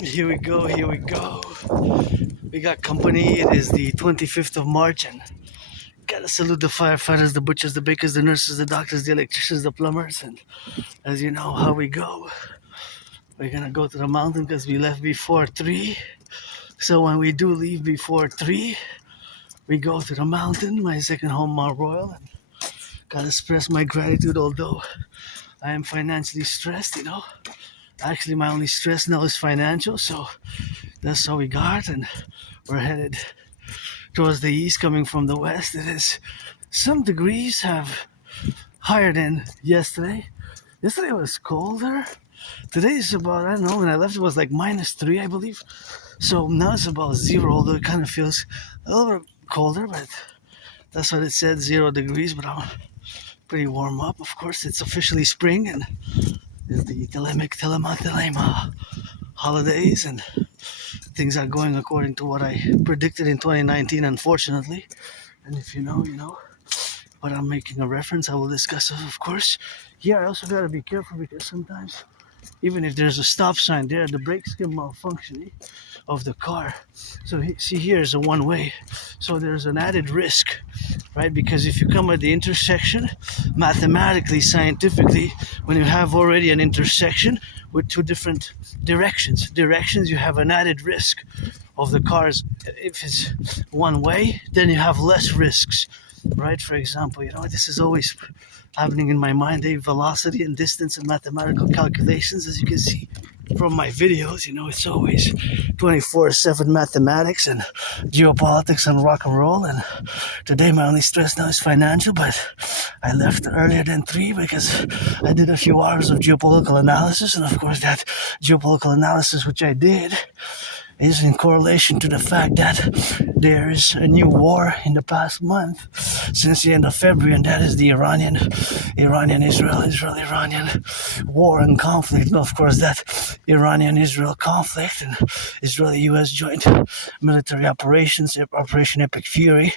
Here we go, here we go. We got company. It is the 25th of March, and gotta salute the firefighters, the butchers, the bakers, the nurses, the doctors, the electricians, the plumbers. And as you know how we go, we're gonna go to the mountain because we left before 3. So when we do leave before 3, we go to the mountain, my second home, Mount Royal, and gotta express my gratitude, although I am financially stressed, Actually, my only stress now is financial, so that's how we got, and we're headed towards the east, coming from the west. It is some degrees have higher than yesterday. Yesterday was colder. Today is about, I don't know, when I left it was like -3, I believe. So now it's about 0, although it kind of feels a little bit colder, but that's what it said, 0 degrees, but I'm pretty warm up. Of course, it's officially spring, and it's the Telema holidays, and things are going according to what I predicted in 2019, unfortunately. And if you know, you know. But I'm making a reference, I will discuss it, of course. Here, I also gotta be careful because sometimes, even if there's a stop sign there, the brakes can malfunction of the car. So see, here is a one-way. So there's an added risk, right? Because if you come at the intersection, mathematically, scientifically, when you have already an intersection with two different directions, you have an added risk of the cars. If it's one way, then you have less risks, right? For example, this is always happening in my mind, velocity and distance and mathematical calculations. As you can see from my videos, it's always 24/7 mathematics and geopolitics and rock and roll. And today my only stress now is financial, but I left earlier than 3 because I did a few hours of geopolitical analysis, and of course that geopolitical analysis which I did is in correlation to the fact that there is a new war in the past month since the end of February, and that is the Iranian war and conflict. And of course that Iranian-Israel conflict and Israeli-US joint military operations, Operation Epic Fury,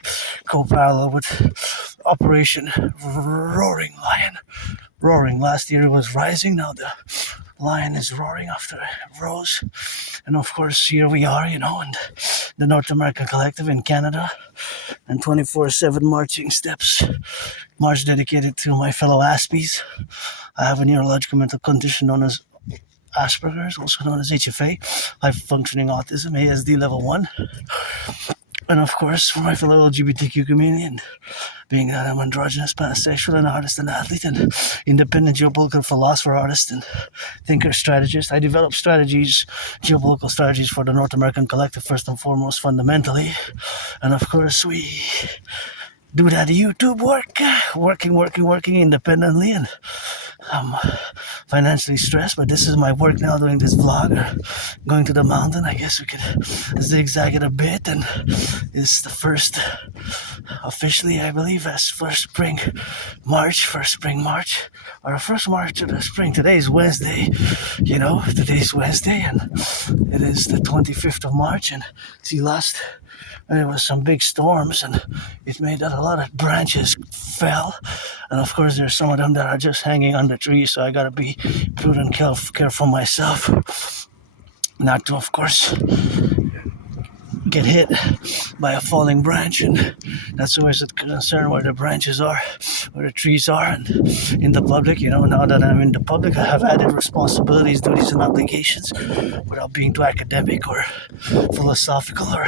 co-parallel with Operation Roaring Lion. Last year it was rising, now the lion is roaring after it rose. And of course here we are, in the North American Collectif in Canada, and 24/7 marching steps, march dedicated to my fellow Aspies. I have a neurological mental condition known as Asperger's, also known as HFA, high functioning autism, ASD level 1. And of course, for my fellow LGBTQ community, and being that I'm androgynous, pansexual, an artist and athlete, and independent geopolitical philosopher, artist, and thinker, strategist, I develop geopolitical strategies for the North American Collectif, first and foremost, fundamentally. And of course, we do that YouTube working independently, and I'm financially stressed, but this is my work now, doing this vlog, or going to the mountain. I guess we could zigzag it a bit, and it's the first, officially, I believe, as first spring march, or first march of the spring. Today's Wednesday, today's Wednesday, and it is the 25th of March, and see, there was some big storms, and it made that a lot of branches fell, and of course there's some of them that are just hanging on the trees, so I gotta be prudent, careful myself, not to, of course, get hit by a falling branch. And that's always a concern, where the branches are, where the trees are. And in the public, now that I'm in the public, I have added responsibilities, duties, and obligations, without being too academic or philosophical or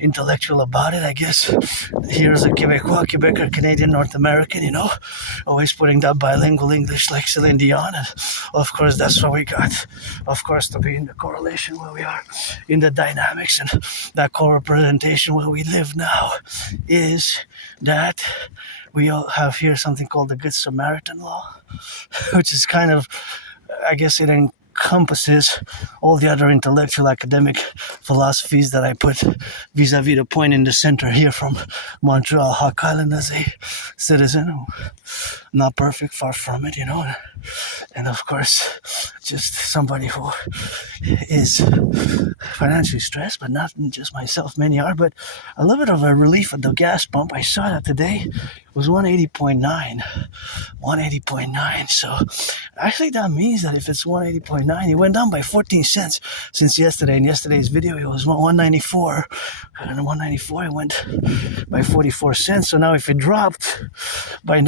intellectual about it. I guess here as a Quebecer, Canadian, North American, always putting that bilingual English like Celine Dion. And of course that's what we got, of course, to be in the correlation where we are in the dynamics, and that co-representation where we live now is that we all have here something called the Good Samaritan law, which is kind of, I guess it encompasses all the other intellectual academic philosophies that I put vis-a-vis the point in the center here from Montreal, Hawk Island, as a citizen. Not perfect, far from it, and of course just somebody who is financially stressed, but not just myself, many are. But a little bit of a relief at the gas pump. I saw that today was 180.9. So actually that means that if it's 180.9, $1.99. It went down by 14 cents since yesterday. In yesterday's video, it was $1.94. And $1.94, it went by 44 cents. So now if it dropped by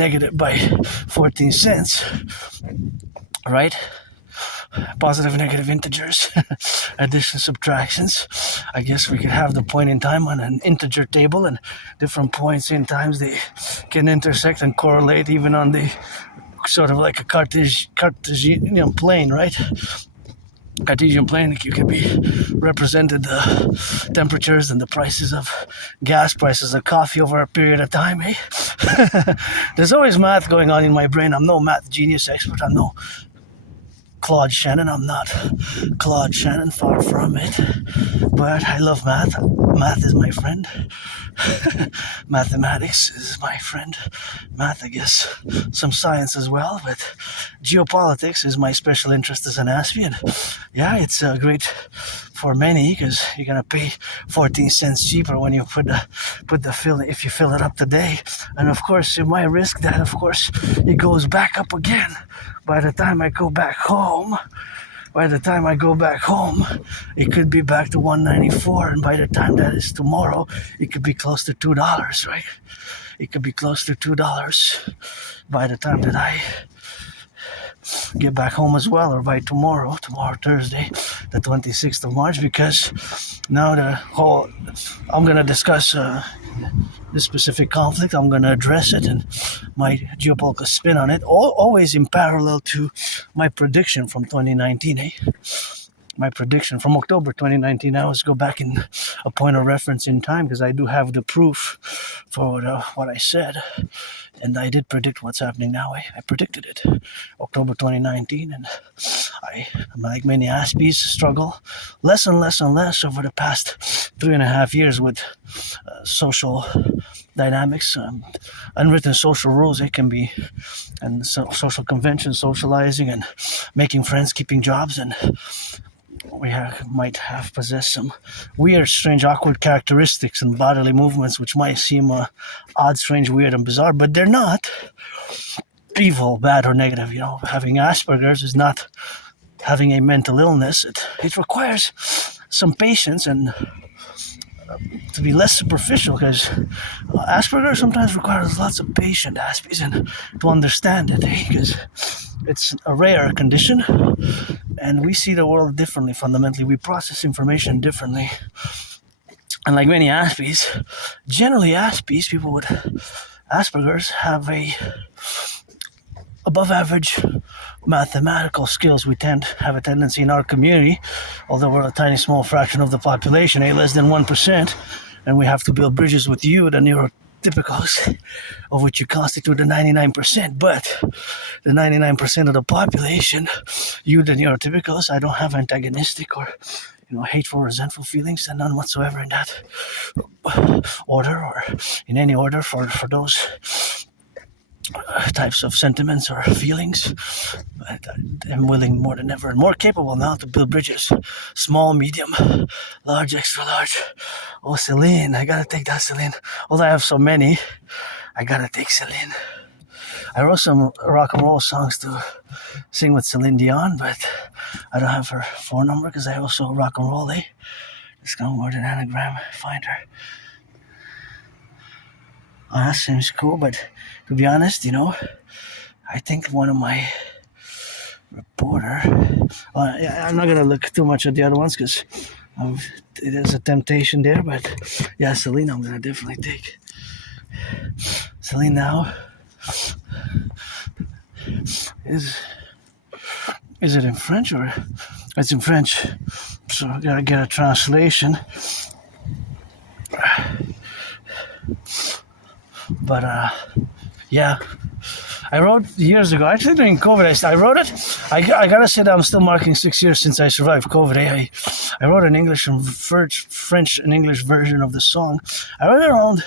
14 cents, right? Positive, negative integers, additions, subtractions. I guess we could have the point in time on an integer table, and different points in times they can intersect and correlate even on the sort of like a Cartesian plane, right? Cartesian plane, you could be represented the temperatures and the prices of gas, prices of coffee over a period of time, eh? There's always math going on in my brain. I'm no math genius expert. I'm no Claude Shannon. I'm not Claude Shannon, far from it. But I love math. Math is my friend. Mathematics is my friend. Math, I guess, some science as well. But geopolitics is my special interest as an Aspie. And yeah, it's great for many because you're gonna pay 14 cents cheaper when you put the fill if you fill it up today. And of course, you might risk that. Of course, it goes back up again. By the time I go back home, it could be back to $1.94, and by the time that is tomorrow, it could be close to $2, right? It could be close to $2 by the time that I get back home as well, or by tomorrow Thursday, the 26th of March, because now I'm going to discuss this specific conflict. I'm going to address it and my geopolitical spin on it, always in parallel to my prediction from 2019, eh? My prediction from October 2019. I always go back in a point of reference in time because I do have the proof for what I said. And I did predict what's happening now. I predicted it. October 2019. And I, like many Aspies, struggle less and less and less over the past 3.5 years with social dynamics, unwritten social rules. It can be, and social conventions, socializing and making friends, keeping jobs, and we might have possessed some weird, strange, awkward characteristics and bodily movements which might seem odd, strange, weird, and bizarre, but they're not evil, bad, or negative. Having Asperger's is not having a mental illness. It requires some patience and to be less superficial, because Asperger sometimes requires lots of patience, Aspies, and to understand it, because it's a rare condition, and we see the world differently. Fundamentally, we process information differently, and like many Aspies, generally Aspies, people with Asperger's have a above average mathematical skills. We have a tendency in our community, although we're a tiny small fraction of the population, less than 1%, and we have to build bridges with you, the neurotypicals, of which you constitute the 99%. But the 99% of the population, you, the neurotypicals, I don't have antagonistic or hateful, resentful feelings, and none whatsoever in that order or in any order for those types of sentiments or feelings. I'm willing more than ever and more capable now to build bridges. Small, medium, large, extra large. Oh, Celine, I gotta take that Celine. Although I have so many, I gotta take Celine. I wrote some rock and roll songs to sing with Celine Dion, but I don't have her phone number because I also rock and roll, eh? Let's go more than anagram, find her. Oh, that seems cool, but to be honest, I think one of my reporter. I'm not gonna look too much at the other ones because there's a temptation there. But yeah, Celine, I'm gonna definitely take Celine now. Is it in French or it's in French? So I gotta get a translation. But yeah, I wrote years ago, actually during COVID. I wrote it. I gotta say that I'm still marking 6 years since I survived COVID. I wrote an English and French and English version of the song. I wrote it around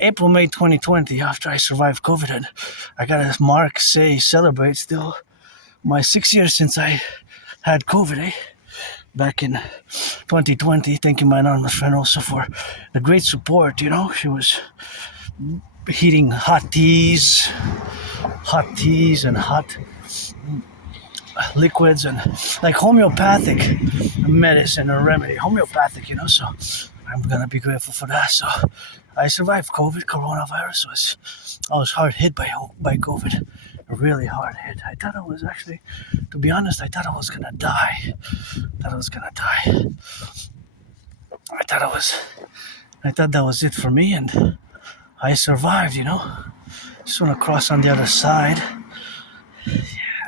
April, May 2020 after I survived COVID, and I gotta celebrate still my 6 years since I had COVID. Back in 2020, thanking my anonymous friend also for the great support. She was heating hot teas and hot liquids and like homeopathic medicine or remedy, homeopathic, so I'm gonna be grateful for that. So I survived coronavirus. I was hard hit by COVID, really hard hit. I thought I was actually, to be honest, I thought I was gonna die. I thought that was it for me, and I survived. Just want to cross on the other side.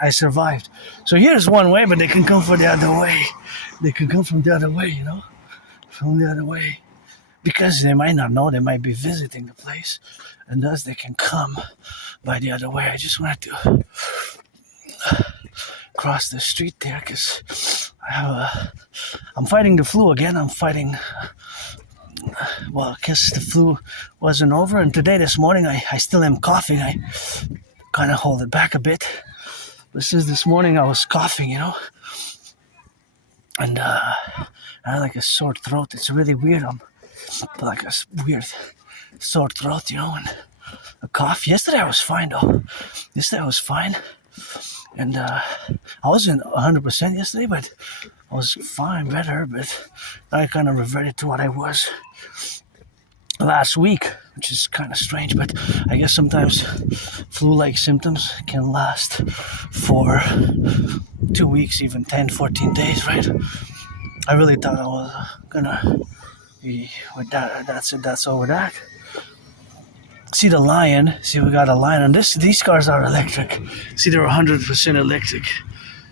I survived. So here's one way, but they can come from the other way. They can come from the other way, from the other way. Because they might not know, they might be visiting the place, and thus they can come by the other way. I just wanted to cross the street there because I'm fighting the flu again. I guess the flu wasn't over, and this morning, I still am coughing. I kind of hold it back a bit. But since this morning, I was coughing, and I had like a sore throat. It's really weird. I'm like a weird sore throat, and a cough. Yesterday, I was fine, though. And I wasn't 100% yesterday, but I was fine, better, but I kind of reverted to what I was last week, which is kind of strange, but I guess sometimes flu-like symptoms can last for 2 weeks, even 10, 14 days, right? I really thought I was gonna be with that. That's over that. See the Lion, we got a Lion, and these cars are electric. See, they're 100% electric.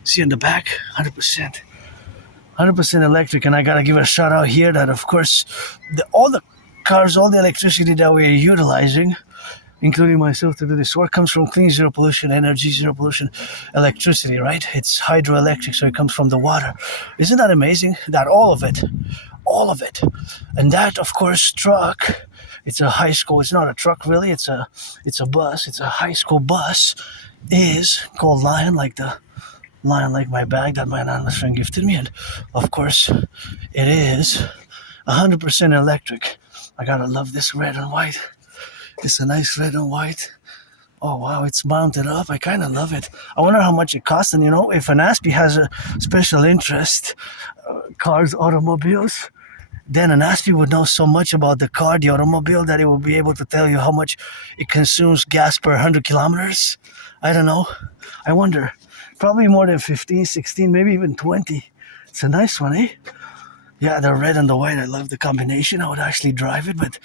See in the back, 100% electric, and I gotta give a shout out here that, of course, all the cars, all the electricity that we're utilizing, including myself to do this work, comes from clean, zero pollution energy, zero pollution electricity, right? It's hydroelectric, so it comes from the water. Isn't that amazing? That all of it, and that, of course, truck. It's a high school. It's not a truck, really. It's a bus. It's a high school bus. Is called Lion, like my bag that my anonymous friend gifted me, and of course, it is 100% electric. I gotta love this red and white. It's a nice red and white. Oh wow, it's mounted up. I kind of love it. I wonder how much it costs. And if an Aspie has a special interest, cars, automobiles, then an Aspie would know so much about the car, the automobile, that it will be able to tell you how much it consumes gas per 100 kilometers. I don't know. I wonder. Probably more than 15, 16, maybe even 20. It's a nice one, eh? Yeah, the red and the white, I love the combination. I would actually drive it, but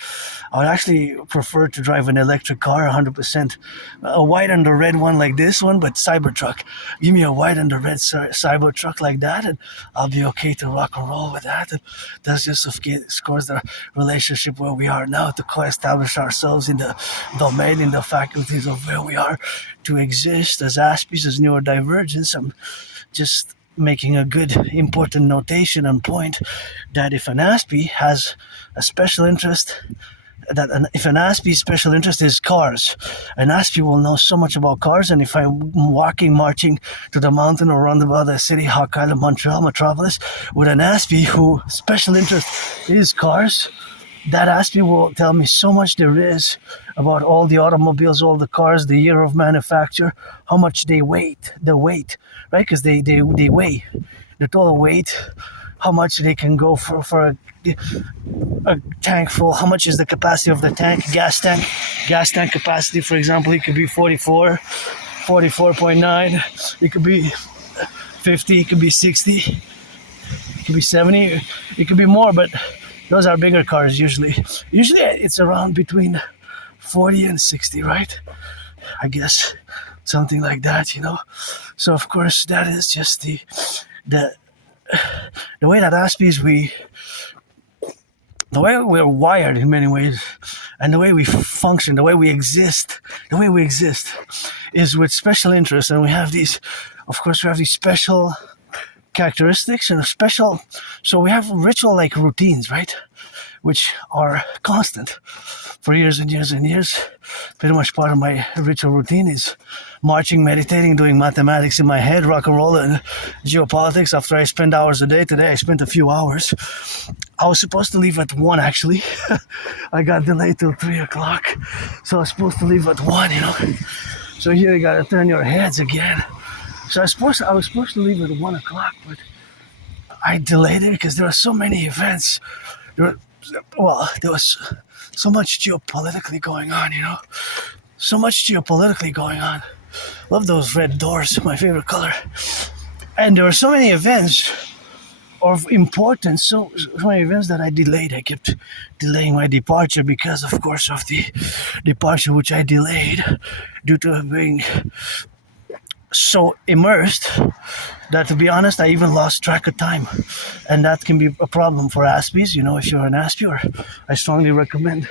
I would actually prefer to drive an electric car 100%. A white and a red one like this one, but Cybertruck. Give me a white and a red Cybertruck like that, and I'll be okay to rock and roll with that. And that's just, of course, the relationship where we are now, to co-establish ourselves in the domain, in the faculties of where we are to exist as Aspies, as neurodivergence. I'm just making a good, important notation and point that if an Aspie has a special interest, if an Aspie's special interest is cars, an Aspie will know so much about cars. And if I'm marching to the mountain or around about the city, Hawk Island, Montreal, Metropolis, with an Aspie who special interest is cars, that Aspie will tell me so much there is about all the automobiles, all the cars, the year of manufacture, how much they weigh, right? Because they weigh the total weight, how much they can go for a tank full, how much is the capacity of the tank, gas tank capacity, for example, it could be 44.9, it could be 50, it could be 60, it could be 70, it could be more, but those are bigger cars usually. Usually it's around between 40 and 60, right? I guess something like that, So of course that is just the way that Aspies, the way we're wired in many ways, and the way we function, the way we exist is with special interests, and we have these special characteristics and so we have ritual like routines, right, which are constant for years and years and years. Pretty much part of my ritual routine is marching, meditating, doing mathematics in my head, rock and roll, and geopolitics. After I spend hours a day, today I spent a few hours. I was supposed to leave at 1 actually. I got delayed till 3 o'clock, so I was supposed to leave at 1, So here you gotta turn your heads again. So I was supposed to leave at 1 o'clock, but I delayed it because there were so many events. There was so much geopolitically going on, So much geopolitically going on. Love those red doors, my favorite color. And there were so many events of importance, so many events that I delayed. I kept delaying my departure because, of course, of the departure which I delayed due to being so immersed that, to be honest, I even lost track of time. And that can be a problem for Aspies. If you're an Aspie, or I strongly recommend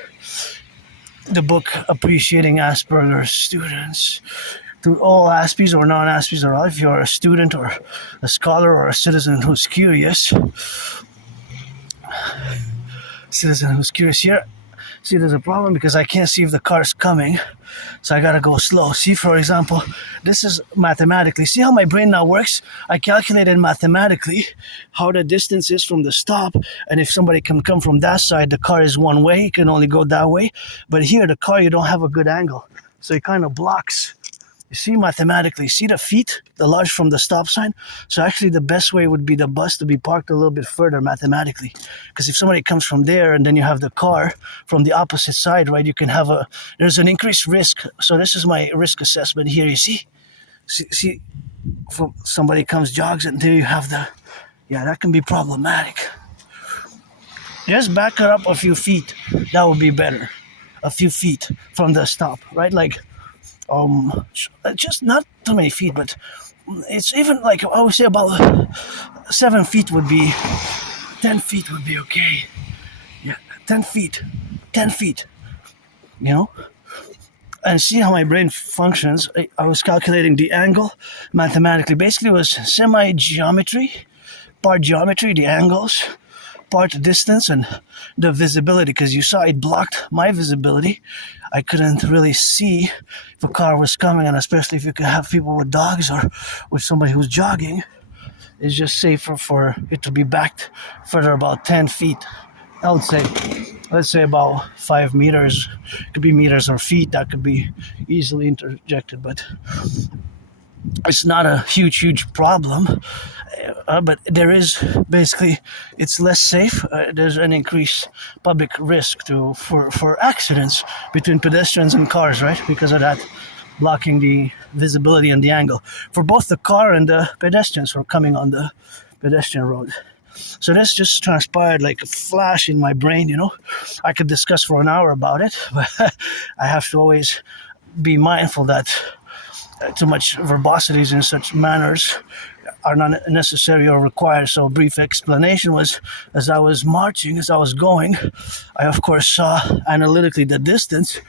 the book Appreciating Asperger's Students to all Aspies or non-Aspies, or if you're a student or a scholar or a citizen who's curious. Here, see, there's a problem because I can't see if the car's coming, so I gotta go slow. See, for example, this is mathematically. See how my brain now works? I calculated mathematically how the distance is from the stop, and if somebody can come from that side, the car is one way, it can only go that way. But here, the car, you don't have a good angle, so it kind of blocks. You see, mathematically, see the feet, the large from the stop sign? So actually the best way would be the bus to be parked a little bit further mathematically. Because if somebody comes from there and then you have the car from the opposite side, right, you can have there's an increased risk. So this is my risk assessment here, you see? See, if somebody comes, jogs, and there you have that can be problematic. Just back it up a few feet. That would be better. A few feet from the stop, right? Just not too many feet, but it's even like I would say about 7 feet would be, 10 feet would be okay. Yeah, 10 feet, And see how my brain functions. I was calculating the angle mathematically. Basically, it was semi-geometry, part geometry, the angles, part distance, and the visibility, because you saw it blocked my visibility. I couldn't really see if a car was coming, and especially if you could have people with dogs or with somebody who's jogging, it's just safer for it to be backed further about 10 feet. I would say, let's say about 5 meters. It could be meters or feet. That could be easily interjected, but it's not a huge problem. But there is basically, it's less safe. There's an increased public risk for accidents between pedestrians and cars, right? Because of that, blocking the visibility and the angle for both the car and the pedestrians who are coming on the pedestrian road. So this just transpired like a flash in my brain, I could discuss for an hour about it, but I have to always be mindful that too much verbosities in such manners are not necessary or required. So a brief explanation was, as I was going, I of course saw analytically the distance,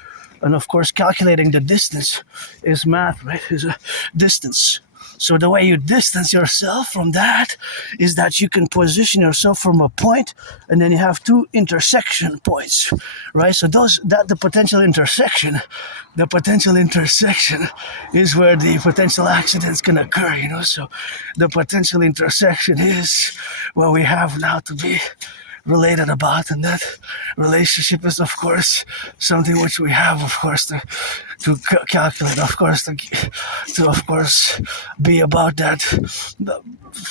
and of course calculating the distance is math, right? Is a distance. So the way you distance yourself from that is that you can position yourself from a point, and then you have two intersection points, right? So the potential intersection is where the potential accidents can occur, So the potential intersection is what we have now to be related about, and that relationship is of course something which we have of course to calculate, of course to of course be about that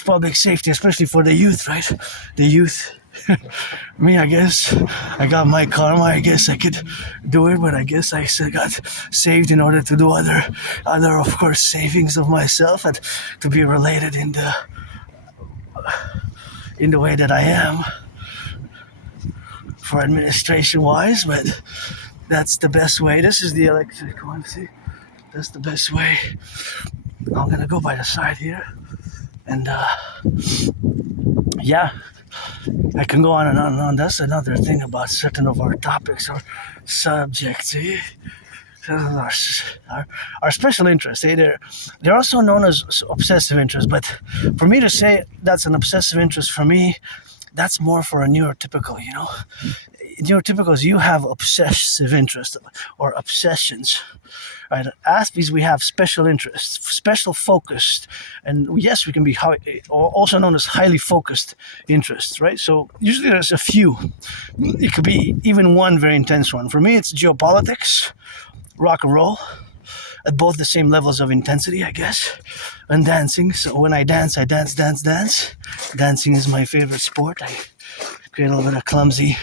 public safety, especially for the youth, right? The youth. Me, I guess I got my karma. I guess I could do it, but I guess I still got saved in order to do other of course savings of myself and to be related in the way that I am for administration wise, but that's the best way. This is the electric one, see? That's the best way. I'm gonna go by the side here, and I can go on and on and on. That's another thing about certain of our topics or subjects, see? Our special interests, they're also known as obsessive interests, but for me to say that's an obsessive interest, for me, that's more for a neurotypical, Neurotypicals, you have obsessive interests or obsessions, right? Aspies, we have special interests, special focused, and yes, we can be also known as highly focused interests, right? So usually there's a few. It could be even one very intense one. For me, it's geopolitics, rock and roll, at both the same levels of intensity, I guess, and dancing. So when I dance. Dancing is my favorite sport. I create a little bit of clumsy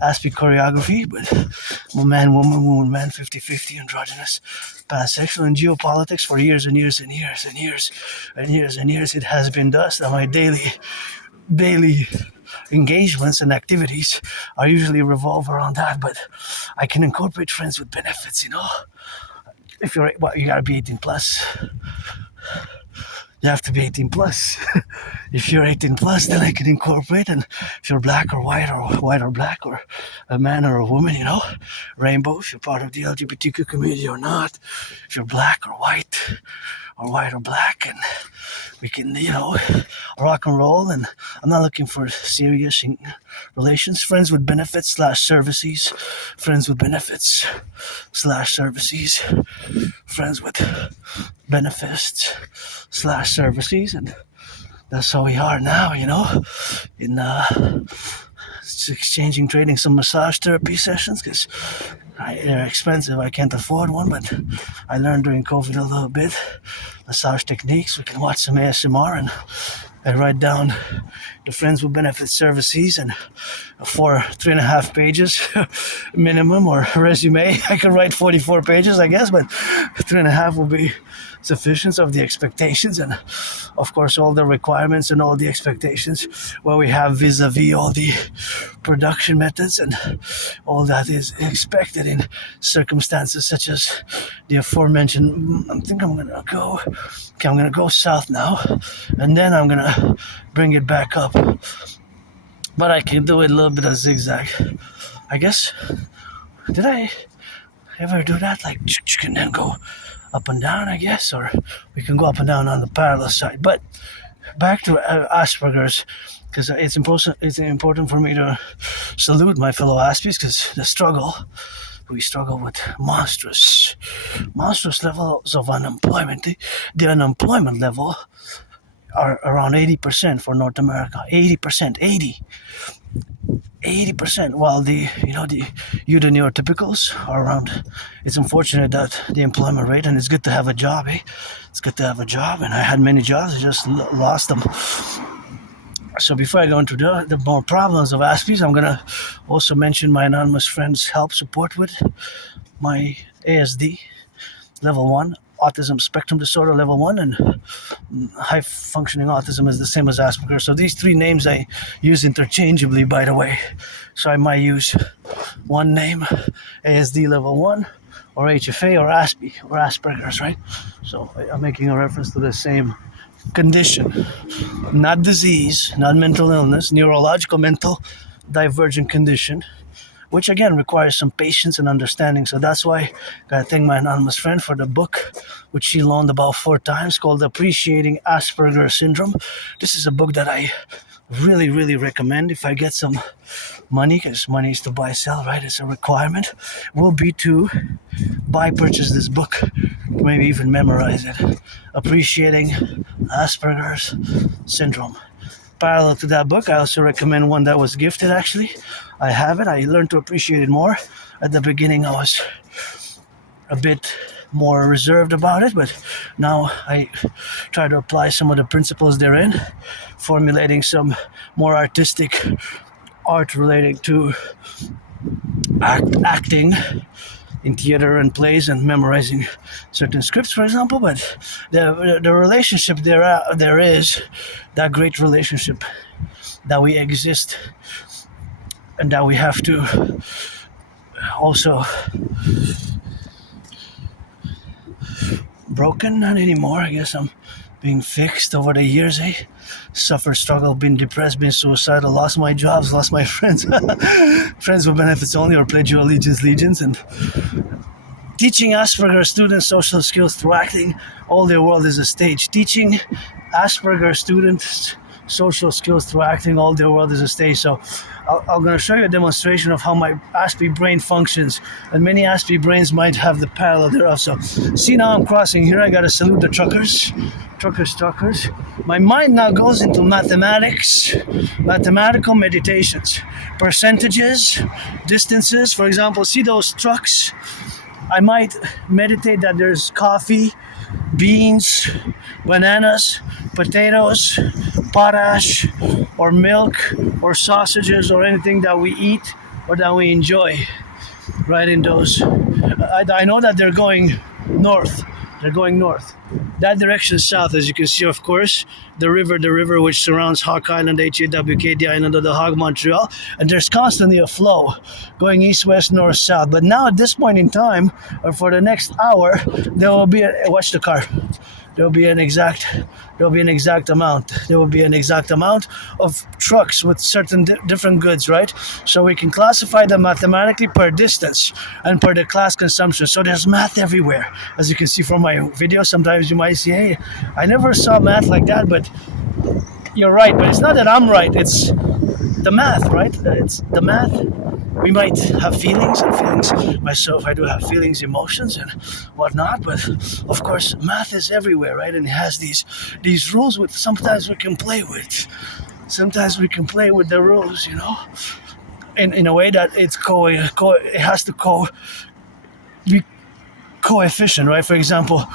Aspiesque choreography, but I'm a man, woman, man, 50-50, androgynous, pansexual. In geopolitics for years and years and years and years and years and years, it has been thus that my daily engagements and activities are usually revolve around that, but I can incorporate friends with benefits, If you gotta be 18 plus. You have to be 18 plus. If you're 18 plus, then I can incorporate. And if you're black or white or black, or a man or a woman, rainbow, if you're part of the LGBTQ community or not, if you're black or white or black, and we can, rock and roll. And I'm not looking for serious relations. Friends with benefits / services. Friends with benefits / services. Friends with benefits / services. And that's how we are now, in exchanging, trading some massage therapy sessions, because they're expensive. I can't afford one, but I learned during COVID a little bit massage techniques. We can watch some ASMR, and I write down the friends with benefit services, and for 3.5 pages minimum, or resume, I can write 44 pages, I guess, but 3.5 will be sufficient of the expectations, and of course all the requirements and all the expectations where we have vis-a-vis all the production methods and all that is expected in circumstances such as the aforementioned. I think I'm gonna go south now, and then I'm gonna bring it back up, but I can do it a little bit of zigzag, I guess. Did I ever do that, like, and then go up and down, I guess, or we can go up and down on the parallel side? But back to Asperger's, because it's important for me to salute my fellow Aspies, because we struggle with monstrous levels of unemployment. The unemployment level are around 80% for North America. 80%, while the neurotypicals are around. It's unfortunate that the employment rate, and it's good to have a job, It's good to have a job, and I had many jobs, I just lost them. So before I go into the more problems of Aspies, I'm gonna also mention my anonymous friends' help support with my ASD level 1, autism spectrum disorder level 1, and high functioning autism is the same as Asperger's. So these 3 names I use interchangeably, by the way. So I might use one name, ASD level 1, or HFA, or Aspie, or Asperger's, right? So I'm making a reference to the same condition, not disease, not mental illness, neurological mental divergent condition, which again requires some patience and understanding. So that's why I gotta thank my anonymous friend for the book, which she loaned about 4 times, called Appreciating Asperger's Syndrome. This is a book that I really, really recommend. If I get some money, because money is to buy, sell, right? It's a requirement, will be to purchase this book, maybe even memorize it. Appreciating Asperger's Syndrome. Parallel to that book, I also recommend one that was gifted, actually. I have it. I learned to appreciate it more. At the beginning, I was a bit more reserved about it, but now I try to apply some of the principles therein, formulating some more artistic art relating to acting in theater and plays, and memorizing certain scripts, for example. But the relationship there is that great relationship that we exist, and that we have to also broken, not anymore. I guess I'm being fixed over the years, Suffered, struggled, been depressed, been suicidal, lost my jobs, lost my friends. Friends with benefits only, or pledge your legions, and teaching Asperger students social skills through acting. All their world is a stage. Teaching Asperger students social skills through acting. All their world is a stage. So I'm going to show you a demonstration of how my Aspie brain functions, and many Aspie brains might have the parallel thereof. So see, now I'm crossing here. I got to salute the truckers. My mind now goes into mathematics, mathematical meditations, percentages, distances. For example, see those trucks I might meditate that there's coffee, beans, bananas, potatoes, potash, or milk, or sausages, or anything that we eat or that we enjoy, right? In those, I know that they're going north. They're going north. That direction is south, as you can see, of course. The river which surrounds Hawk Island, HAWK, the island of the Hog, Montreal. And there's constantly a flow going east, west, north, south. But now at this point in time, or for the next hour, there will be watch the car. There will be an exact amount. There will be an exact amount of trucks with certain different goods, right? So we can classify them mathematically per distance and per the class consumption. So there's math everywhere. As you can see from my video, sometimes you might say, hey, I never saw math like that, but you're right. But it's not that I'm right. It's the math, right? It's the math. We might have feelings, myself, I do have feelings, emotions, and whatnot, but of course, math is everywhere, right? And it has these rules which sometimes we can play with. Sometimes we can play with the rules, in a way that it's it has to be coefficient, right? For example,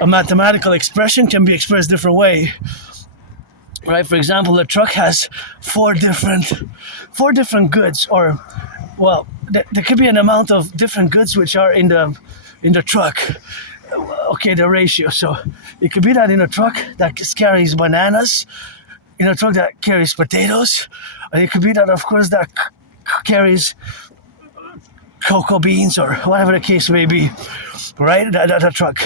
a mathematical expression can be expressed different way. Right, for example, a truck has four different goods, or there could be an amount of different goods which are in the truck. Okay, the ratio. So it could be that in a truck that carries bananas, in a truck that carries potatoes, and it could be that, of course, that carries cocoa beans or whatever the case may be, right? That truck,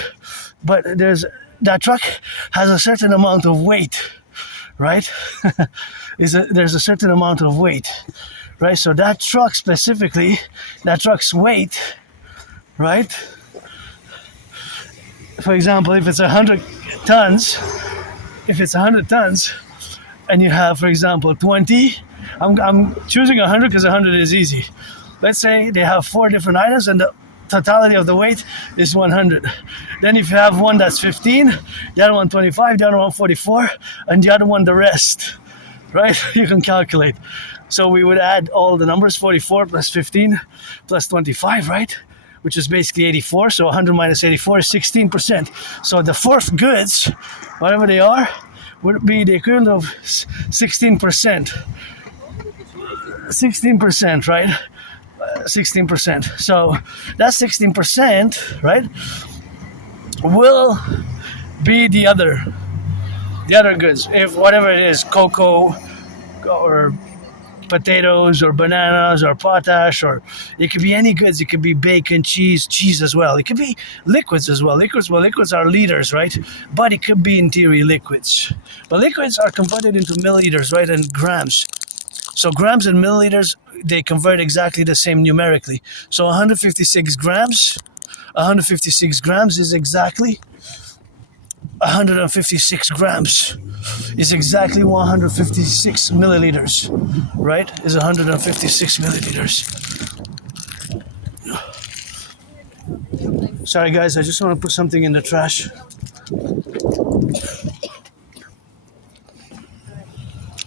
but that truck has a certain amount of weight. Right? There's a certain amount of weight, right? So that truck specifically, that truck's weight, right? For example, if it's 100 tons, and you have, for example, 20, I'm choosing 100 because 100 is easy. Let's say they have 4 different items and the totality of the weight is 100. Then if you have one that's 15, the other one 25, the other one 44, and the other one the rest, right? You can calculate. So we would add all the numbers, 44 plus 15 plus 25, right? Which is basically 84. So 100 minus 84 is 16%. So the fourth goods, whatever they are, would be the equivalent of 16%. 16%, right? 16%. So that 16%, right, will be the other goods. If whatever it is, cocoa or potatoes or bananas or potash, or it could be any goods. It could be bacon, cheese as well. It could be liquids as well. Liquids are liters, right? But it could be in theory liquids. But liquids are converted into milliliters, right, and grams. So grams and milliliters, they convert exactly the same numerically. So 156 grams is exactly 156 grams. Is exactly 156 milliliters, right? Is 156 milliliters. Sorry guys, I just want to put something in the trash.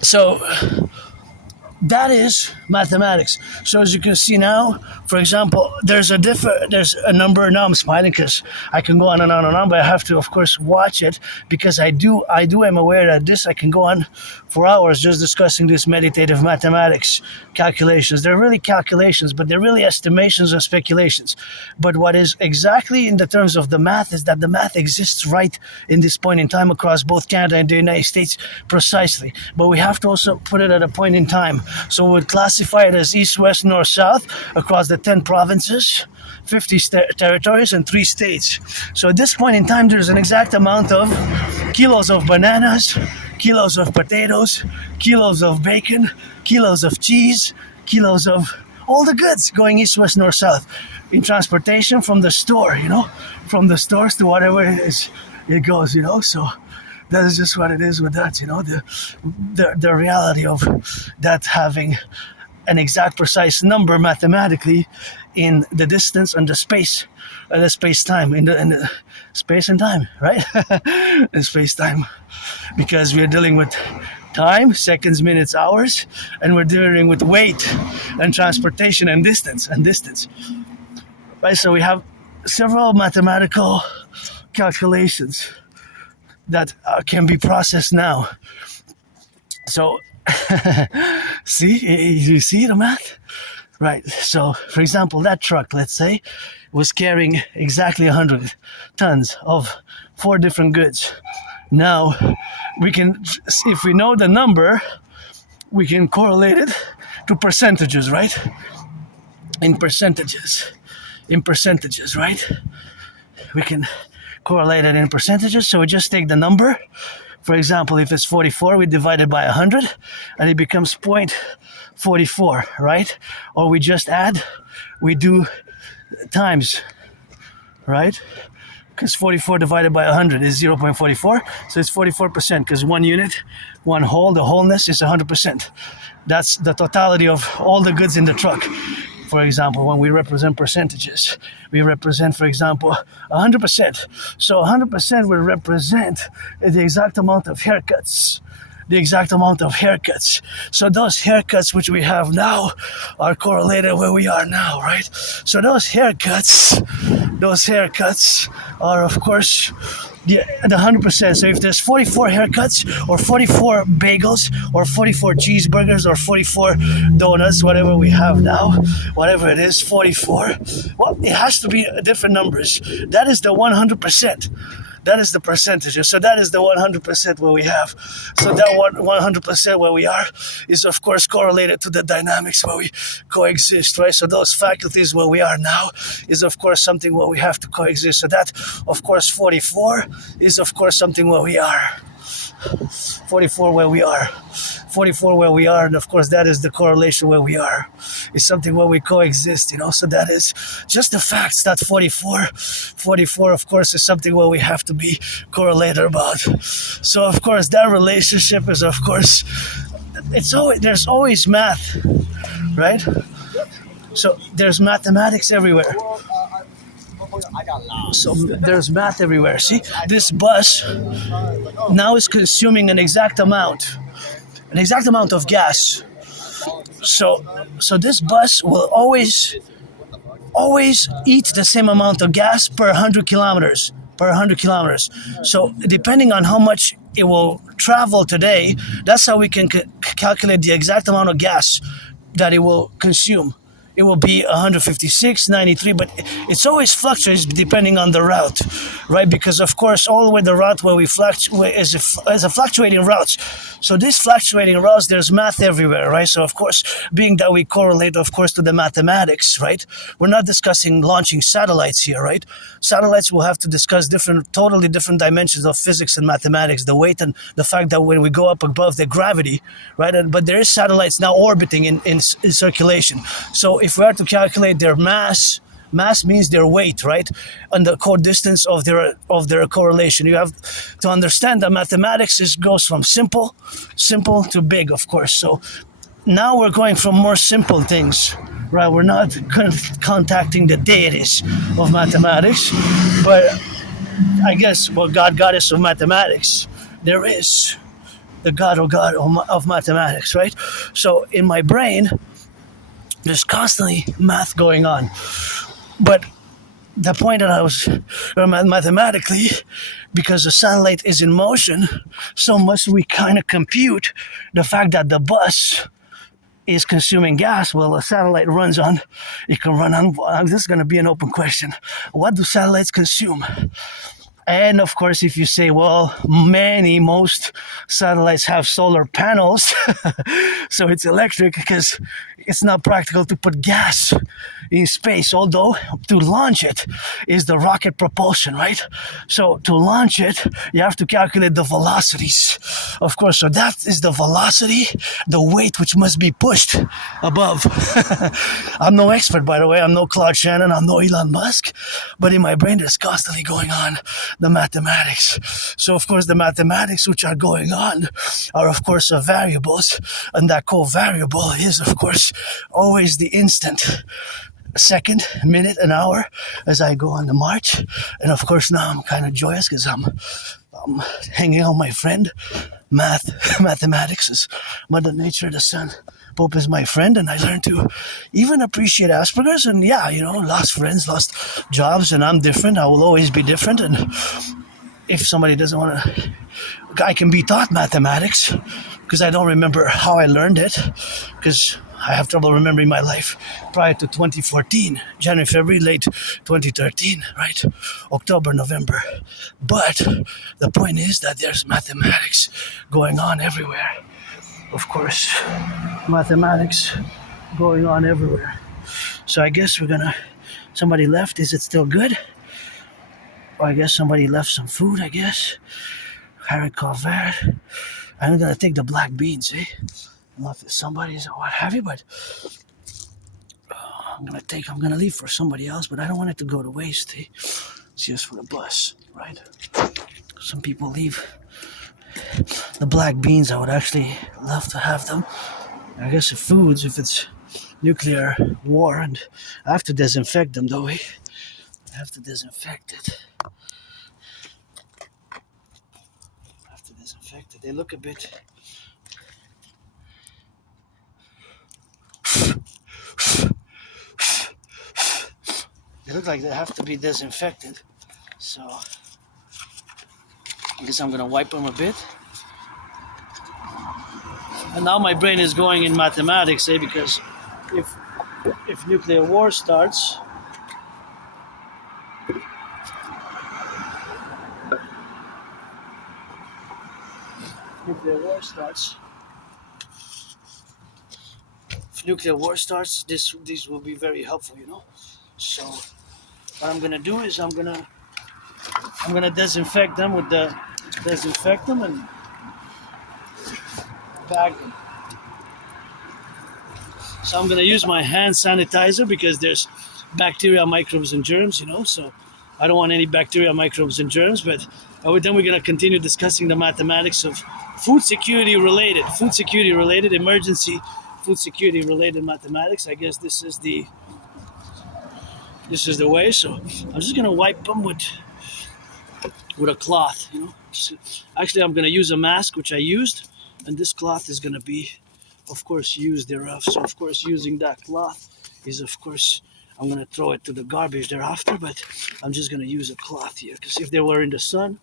So that is mathematics. So as you can see now, for example, there's a number. Now I'm smiling because I can go on and on and on, but I have to, of course, watch it because I am aware that this I can go on for hours just discussing this meditative mathematics calculations. They're really calculations, but they're really estimations and speculations. But what is exactly in the terms of the math is that the math exists right in this point in time across both Canada and the United States precisely. But we have to also put it at a point in time. So we would classify it as east, west, north, south across the 10 provinces, 50 territories, and 3 states. So at this point in time, there's an exact amount of kilos of bananas, kilos of potatoes, kilos of bacon, kilos of cheese, kilos of all the goods going east, west, north, south in transportation from the store, from the stores to whatever it is it goes, So that is just what it is with that, the reality of that having an exact precise number mathematically in the distance and the space time, in the space and time, right? In space time, because we're dealing with time, seconds, minutes, hours, and we're dealing with weight and transportation and distance, right? So we have several mathematical calculations that can be processed now. So, see, you see the math? Right. So, for example, that truck, let's say, was carrying exactly 100 tons of 4 different goods. Now, we can, if we know the number, we can correlate it to percentages, right? In percentages, right? We can correlate it in percentages. So we just take the number. For example, if it's 44, we divide it by 100, and it becomes 0.44, right? Or we just add, we do times, right? Because 44 divided by 100 is 0.44, so it's 44%, because 1 unit, 1 whole, the wholeness is 100%. That's the totality of all the goods in the truck. For example, when we represent percentages, we represent, for example, 100%. So 100% will represent the exact amount of haircuts. So those haircuts which we have now are correlated where we are now, right? So those haircuts are, of course, the 100%. So if there's 44 haircuts or 44 bagels or 44 cheeseburgers or 44 donuts, whatever we have now, whatever it is, 44, well, it has to be different numbers. That is the 100%. That is the percentages. So that is the 100% where we have. So that 100% where we are is, of course, correlated to the dynamics where we coexist, right? So those faculties where we are now is, of course, something where we have to coexist. So that, of course, 44 is, of course, something where we are. 44 where we are. 44 where we are, and of course that is the correlation where we are. It's something where we coexist, so that is just the facts. That 44 of course is something where we have to be correlated about. So of course that relationship is, of course, there's always math, right? So there's mathematics everywhere. So there's math everywhere. See, this bus now is consuming an exact amount of gas. So this bus will always eat the same amount of gas per 100 kilometers. So depending on how much it will travel today, that's how we can calculate the exact amount of gas that it will consume. It will be 156, 93, but it's always fluctuates depending on the route, right? Because of course, all the way the route where we fluctuate is a fluctuating route. So these fluctuating routes, there's math everywhere, right? So of course, being that we correlate, of course, to the mathematics, right? We're not discussing launching satellites here, right? Satellites will have to discuss totally different dimensions of physics and mathematics, the weight and the fact that when we go up above the gravity, right? But there is satellites now orbiting in circulation. So if we are to calculate their mass means their weight, right? And the co-distance of their correlation. You have to understand that mathematics goes from simple to big, of course. So now we're going from more simple things, right? We're not contacting the deities of mathematics, but I guess, well, God, goddess of mathematics, there is the God of mathematics, right? So in my brain, there's constantly math going on. But the point that I was mathematically, because the satellite is in motion, so must we kind of compute the fact that the bus is consuming gas. Well, a satellite runs on, it can run on, this is going to be an open question. What do satellites consume? And of course, if you say, well, most satellites have solar panels, so it's electric because it's not practical to put gas in space, although to launch it is the rocket propulsion, right? So to launch it, you have to calculate the velocities, of course. So that is the velocity, the weight which must be pushed above. I'm no expert, by the way. I'm no Claude Shannon. I'm no Elon Musk. But in my brain, there's constantly going on the mathematics. So, of course, the mathematics which are going on are, of course, variables. And that co-variable is, of course, always the instant. a second, a minute, an hour as I go on the march. And of course now I'm kind of joyous because I'm hanging out with my friend. Mathematics is Mother Nature, the sun. Pope is my friend, and I learned to even appreciate Asperger's. And yeah, lost friends, lost jobs, and I'm different. I will always be different. And if somebody doesn't want to, I can be taught mathematics because I don't remember how I learned it because I have trouble remembering my life prior to 2014, January, February, late 2013, right? October, November. But the point is that there's mathematics going on everywhere. Of course, mathematics going on everywhere. So I guess somebody left. Is it still good? Or I guess somebody left some food, I guess. Haricot vert. I'm gonna take the black beans, eh? I don't know if it's somebody's or what have you, but I'm gonna leave for somebody else, but I don't want it to go to waste, eh? It's just for the bus, right? Some people leave. The black beans, I would actually love to have them. I guess the foods, if it's nuclear war, and I have to disinfect them though, eh? I have to disinfect it. They look a bit... They look like they have to be disinfected. So I guess I'm gonna wipe them a bit. And now my brain is going in mathematics, eh? Because if nuclear war starts, if nuclear war starts, this will be very helpful, So what I'm gonna do is I'm gonna disinfect them with the disinfectant and bag them. So I'm gonna use my hand sanitizer because there's bacteria, microbes, and germs, So I don't want any bacteria, microbes, and germs. But then we're gonna continue discussing the mathematics of food security related, emergency food security related mathematics. I guess this is the way. So I'm just gonna wipe them with a cloth, Actually, I'm gonna use a mask, which I used, and this cloth is gonna be, of course, used thereof. So of course, using that cloth is, of course, I'm gonna throw it to the garbage thereafter. But I'm just gonna use a cloth here because if they were in the sun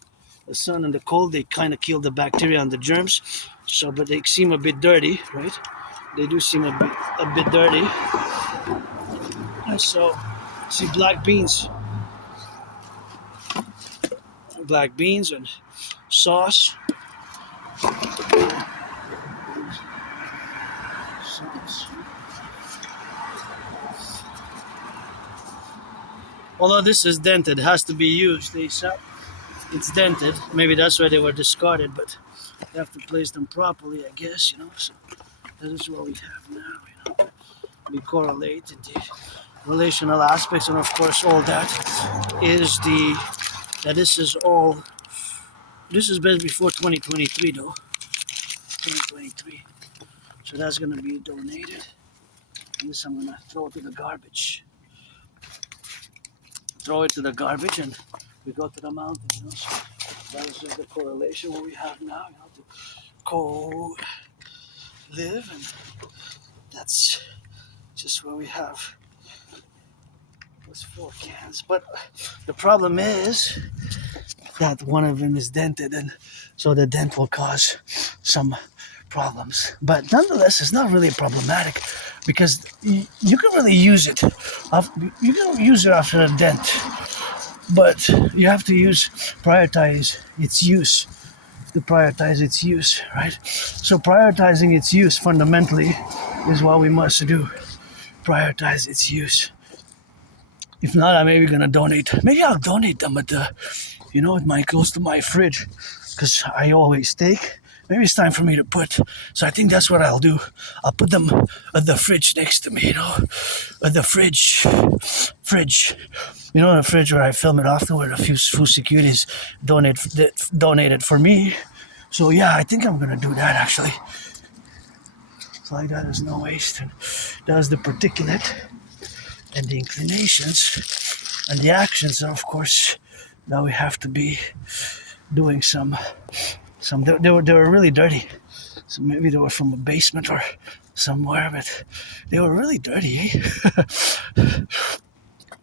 and the cold, they kind of kill the bacteria and the germs. So, but they seem a bit dirty, right? They do seem a bit dirty. And so, see, black beans and sauce. Although this is dented, it has to be used ASAP. It's dented. Maybe that's why they were discarded, but you have to place them properly, I guess, So that is what we have now, We correlated the relational aspects, and of course all this is best before 2023 though. 2023. So that's gonna be donated. And this I'm gonna throw it to the garbage. And we go to the mountain, So that is just the correlation what we have now, to co-live, and that's just what we have. Those 4 cans. But the problem is that one of them is dented, and so the dent will cause some problems. But nonetheless, it's not really problematic because you can really use it. You can use it after a dent, but you have to prioritize its use. Right? So prioritizing its use fundamentally is what we must do. Prioritize its use. If not, I'm maybe gonna donate. Maybe I'll donate them at the, close to my fridge, because I always take. Maybe it's time for me to put. So I think that's what I'll do. I'll put them at the fridge next to me. At the fridge. The fridge where I film it often, where a few food securities donated for me. So yeah, I think I'm gonna do that actually. So like that, there's no waste. And that's the particulate. and the inclinations and the actions are, of course, now we have to be doing some they were really dirty. So maybe they were from a basement or somewhere, but they were really dirty, eh?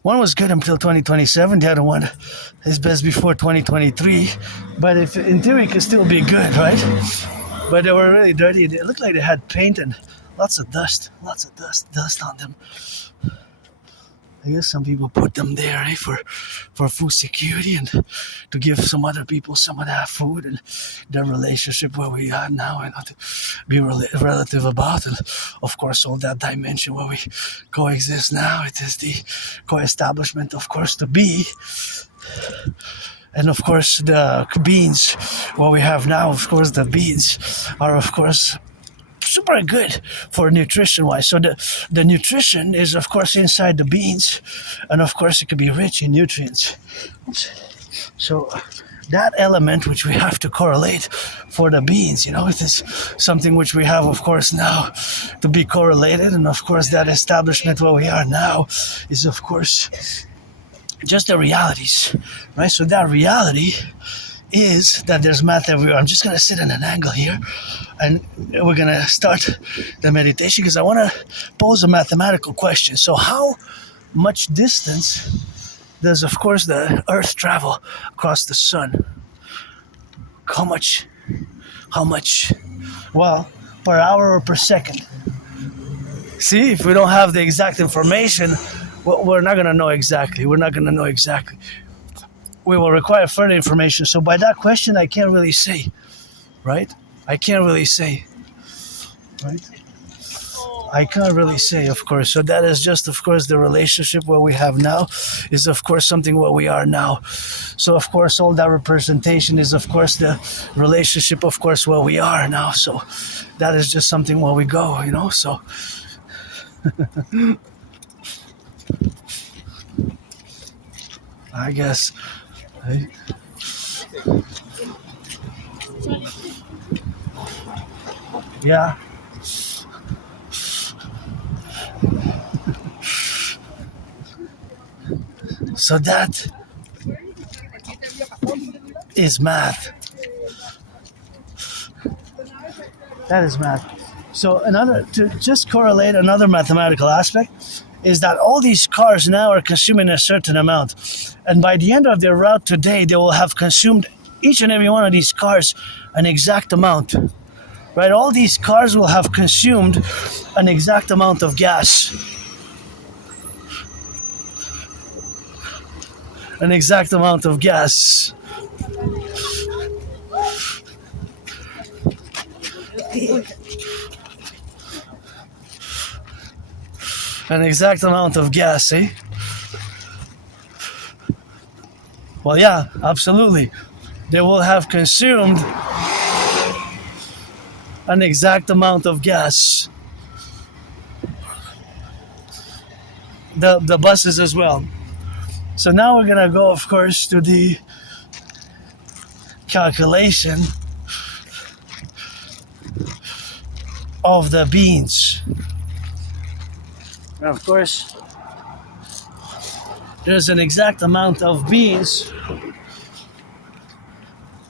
One was good until 2027, the other one is best before 2023. But if in theory it could still be good, right? But they were really dirty. They looked like they had paint and lots of dust on them. I guess some people put them there, eh, for food security and to give some other people some of that food and their relationship where we are now and not to be relative about. And of course, all that dimension where we coexist now, it is the co-establishment, of course, to be. And of course, the beans, what we have now, of course, the beans are, of course, super good for nutrition wise. So the nutrition is, of course, inside the beans, and of course it could be rich in nutrients. So that element which we have to correlate for the beans, it is something which we have, of course, now to be correlated. And of course that establishment where we are now is, of course, just the realities, right? So that reality is that there's math everywhere. I'm just going to sit in an angle here and we're going to start the meditation because I want to pose a mathematical question. So how much distance does, of course, the Earth travel across the sun? How much? Well, per hour or per second? See, if we don't have the exact information, we're not going to know exactly. We will require further information. So by that question, I can't really say, right? I can't really say, of course. So that is just, of course, the relationship where we have now is, of course, something where we are now. So, of course, all that representation is, of course, the relationship, of course, where we are now. So that is just something where we go, so. I guess. Right? Yeah. So that is math. That is math. So to just correlate another mathematical aspect is that all these cars now are consuming a certain amount. And by the end of their route today, they will have consumed, each and every one of these cars, an exact amount. Right? All these cars will have consumed an exact amount of gas. An exact amount of gas. An exact amount of gas, eh? Well, yeah, absolutely. They will have consumed an exact amount of gas. The buses as well. So now we're gonna go, of course, to the calculation of the beans. Now, of course, there's an exact amount of beans,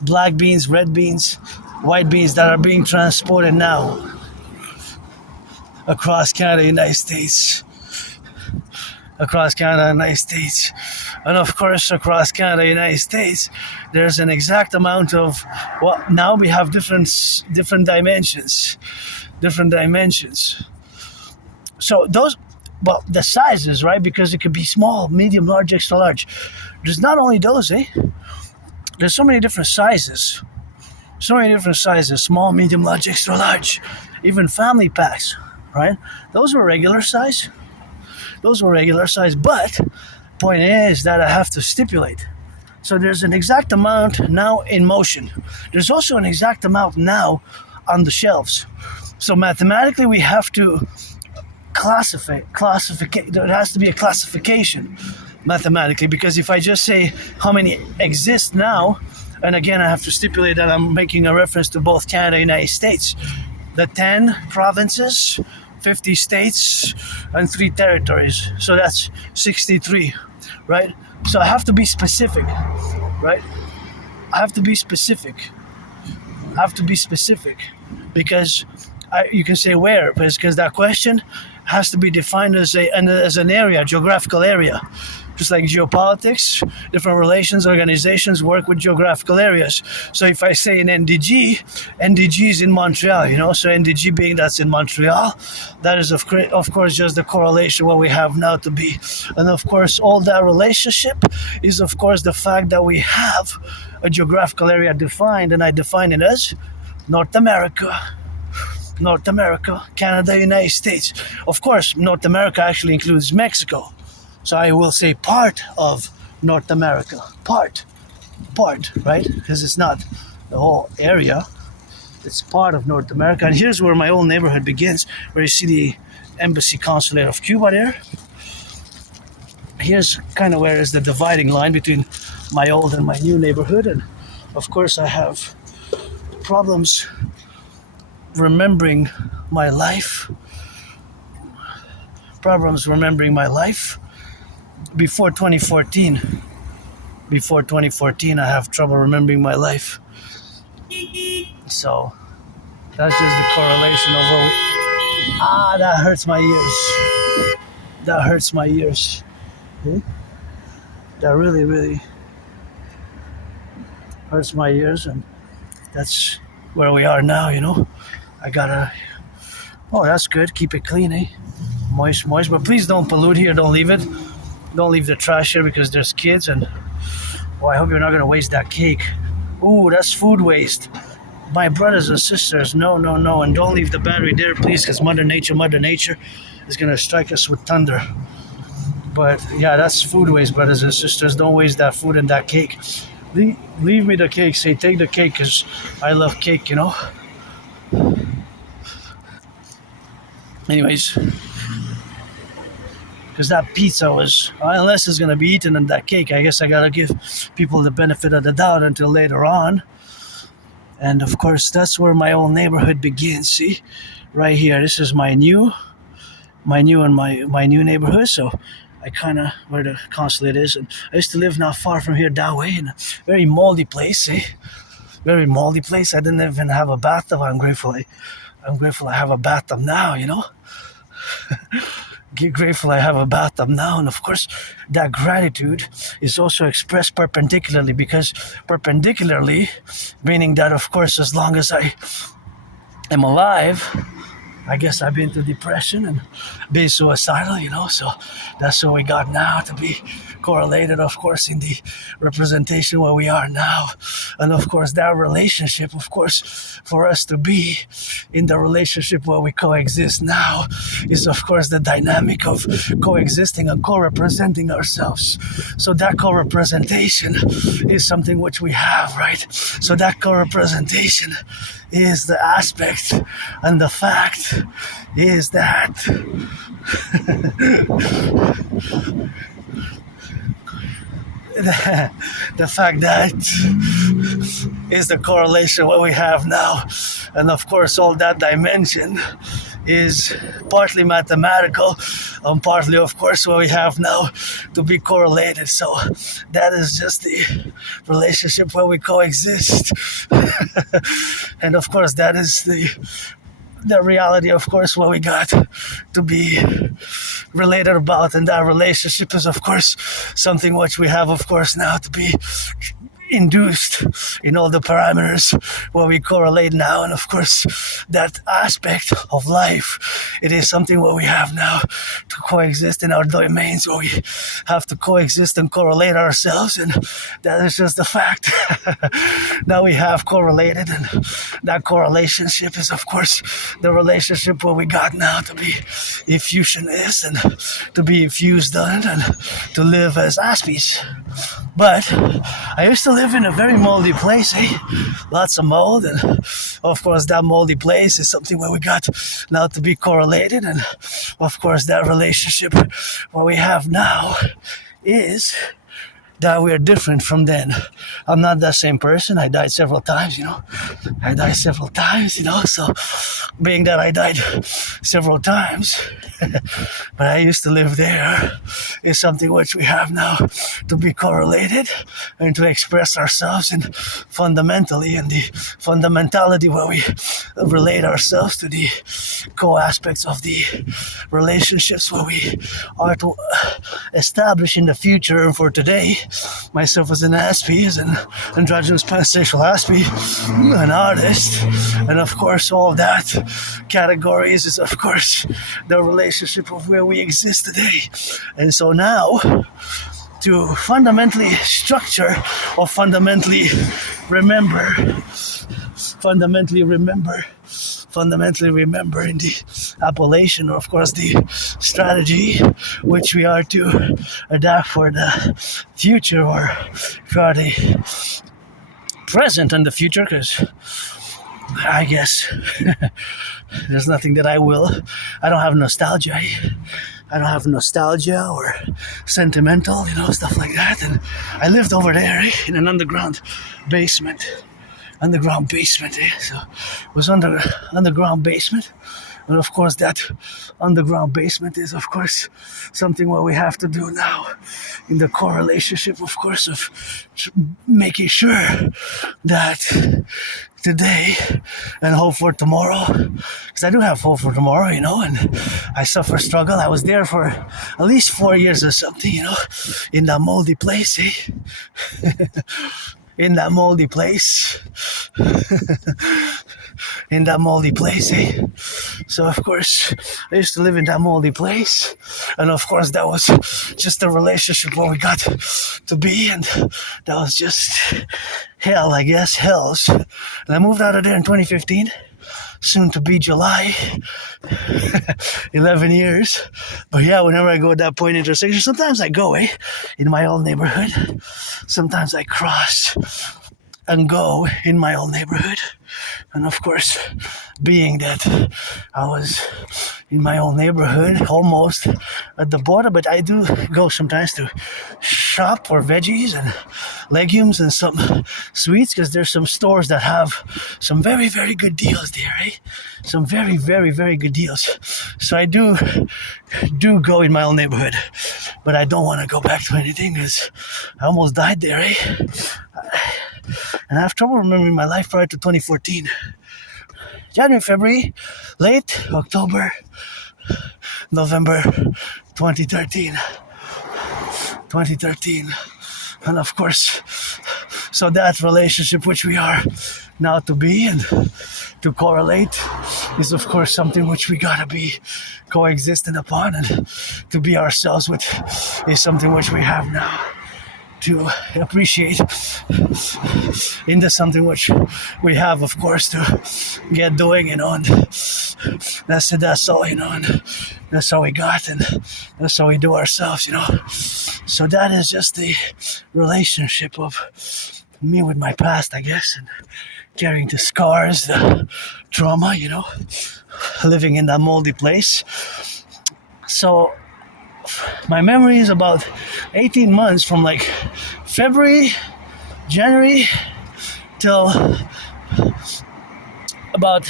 black beans, red beans, white beans that are being transported now across Canada, United States. Across Canada, United States. And of course, across Canada, United States, there's an exact amount of, well, now we have different dimensions. So those, well, the sizes, right? Because it could be small, medium, large, extra large. There's not only those, eh? There's so many different sizes. Small, medium, large, extra large. Even family packs, right? Those were regular size. But point is that I have to stipulate. So there's an exact amount now in motion. There's also an exact amount now on the shelves. So mathematically we have to classify. There has to be a classification mathematically, because if I just say how many exist now, and again I have to stipulate that I'm making a reference to both Canada and United States, the 10 provinces 50 states and 3 territories. So that's 63, right? So I have to be specific, right? I have to be specific. I have to be specific because you can say where, because that question has to be defined as an area, geographical area. Just like geopolitics, different relations, organizations work with geographical areas. So if I say in NDG is in Montreal, so NDG being that's in Montreal, that is of course just the correlation what we have now to be. And of course, all that relationship is of course the fact that we have a geographical area defined, and I define it as North America, Canada, United States. Of course, North America actually includes Mexico. So I will say part of North America. Part, right? Because it's not the whole area. It's part of North America. And here's where my old neighborhood begins, where you see the embassy consulate of Cuba there. Here's kind of where is the dividing line between my old and my new neighborhood. And of course I have problems remembering my life. Before 2014, I have trouble remembering my life. So that's just the correlation of what that hurts my ears. That really, really hurts my ears, and that's where we are now, I gotta, that's good, keep it clean, moist, but please don't pollute here, don't leave it. Don't leave the trash here because there's kids, and I hope you're not going to waste that cake. Ooh, that's food waste. My brothers and sisters, no, and don't leave the battery there, please, because Mother Nature is going to strike us with thunder. But yeah, that's food waste, brothers and sisters. Don't waste that food and that cake. Leave me the cake. Say, take the cake, because I love cake, Anyways, because that pizza was, unless it's going to be eaten in that cake, I guess I got to give people the benefit of the doubt until later on. And of course, that's where my old neighborhood begins. See, right here, this is my new neighborhood. So I kind of, where the consulate is. And I used to live not far from here that way, in a very moldy place, very moldy place. I didn't even have a bathtub. I'm grateful I have a bathtub now, Grateful I have a bathtub now. And of course, that gratitude is also expressed perpendicularly, because perpendicularly, meaning that of course, as long as I am alive, I guess I've been through depression and been suicidal, so that's what we got now to be correlated, of course, in the representation where we are now. And of course, that relationship, of course, for us to be in the relationship where we coexist now is, of course, the dynamic of coexisting and co-representing ourselves. So that co-representation is something which we have, right? So that co-representation is the aspect, and the fact is that the fact that is the correlation what we have now. And of course, all that dimension is partly mathematical and partly, of course, what we have now to be correlated. So that is just the relationship where we coexist. And of course, that is the reality, of course, what we got to be related about. And that relationship is, of course, something which we have, of course, now to be induced in all the parameters where we correlate now. And of course, that aspect of life, it is something what we have now to coexist in our domains, where we have to coexist and correlate ourselves. And that is just the fact. Now we have correlated, and that correlationship is, of course, the relationship where we got now to be effusionist and to be infused on and to live as Aspiesque. But I used to live in a very moldy place, lots of mold, and of course that moldy place is something where we got now to be correlated. And of course that relationship what we have now is that we are different from then. I'm not that same person. I died several times, So being that I died several times, but I used to live there, is something which we have now to be correlated and to express ourselves in fundamentally, and the fundamentality where we relate ourselves to the co-aspects of the relationships where we are to establish in the future and for today. Myself as an Aspie, as an androgynous pansexual Aspie, an artist, and of course all of that categories is of course the relationship of where we exist today. And so now, to fundamentally structure or fundamentally remember in the appellation, or of course the strategy which we are to adapt for the future, or for the present and the future, because I guess there's nothing that I don't have nostalgia. I don't have nostalgia or sentimental, stuff like that. And I lived over there in an underground basement. So it was underground basement. And of course that underground basement is of course something what we have to do now in the correlationship, of course, of making sure that today and hope for tomorrow, because I do have hope for tomorrow, and I suffer struggle. I was there for at least 4 years or something, in that moldy place, in that moldy place. So of course I used to live in that moldy place, and of course that was just a relationship where we got to be, and that was just hell, I guess, hells. And I moved out of there in 2015, soon to be July. 11 years. But yeah, whenever I go at that point intersection, sometimes I go in my old neighborhood, sometimes I cross and go in my old neighborhood. And of course, being that I was in my own neighborhood, almost at the border, but I do go sometimes to shop for veggies and legumes and some sweets, because there's some stores that have some very, very good deals there, Some very, very, very good deals. So I do go in my own neighborhood, but I don't want to go back to anything, because I almost died there, And I have trouble remembering my life prior to 2014. January, February, late October, November 2013. And of course, so that relationship which we are now to be and to correlate is of course something which we gotta be coexistent upon, and to be ourselves with is something which we have now to appreciate into something which we have, of course, to get doing, and that's all, and that's all we got, and that's how we do ourselves, So that is just the relationship of me with my past, I guess, and carrying the scars, the trauma, living in that moldy place. So my memory is about 18 months from like February, January till about